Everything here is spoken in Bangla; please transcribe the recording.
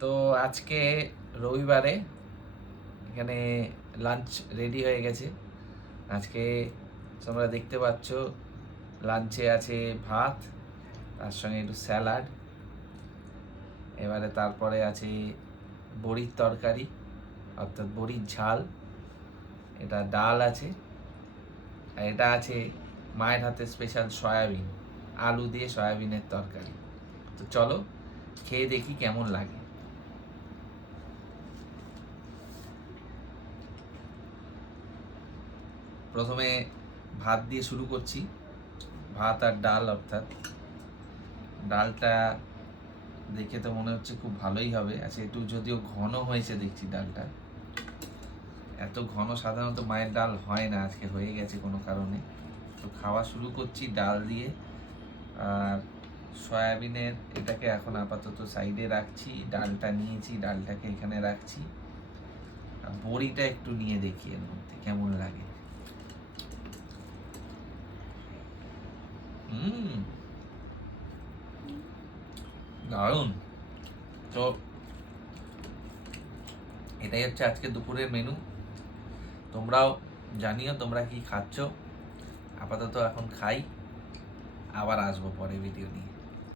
তো আজকে রবিবারে এখানে লাঞ্চ রেডি হয়ে গেছে। আজকে তোমরা দেখতে পাচ্ছ লাঞ্চে আছে ভাত, তার সঙ্গে একটু স্যালাড, এবারে তারপরে আছে বড়ির তরকারি অর্থাৎ বড়ির ঝাল, এটা ডাল আছে, আর এটা আছে মায়ের হাতে স্পেশাল সয়াবিন, আলু দিয়ে সয়াবিনের তরকারি। তো চলো খেয়ে দেখি কেমন লাগে। প্রথমে ভাত দিয়ে শুরু করছি, ভাত আর ডাল, অর্থাৎ ডালটা দেখে তো মনে হচ্ছে খুব ভালোই হবে। আচ্ছা, একটু যদিও ঘন হয়েছে দেখছি ডালটা, এত ঘন সাধারণত মায়ের ডাল হয় না, আজকে হয়ে গেছে কোনো কারণে। তো খাওয়া শুরু করছি ডাল দিয়ে। আর সয়াবিনের এটাকে এখন আপাতত সাইডে রাখছি, ডালটা নিয়েছি, ডালটাকে এখানে রাখছি, আর বড়িটা একটু নিয়ে দেখি এর মধ্যে কেমন লাগে। দারুণ। তো এটাই হচ্ছে আজকে দুপুরের মেনু। তোমরাও জানিও তোমরা কি খাচ্ছ। আপাতত এখন খাই, আবার আসবো পরে ভিডিও নিয়ে।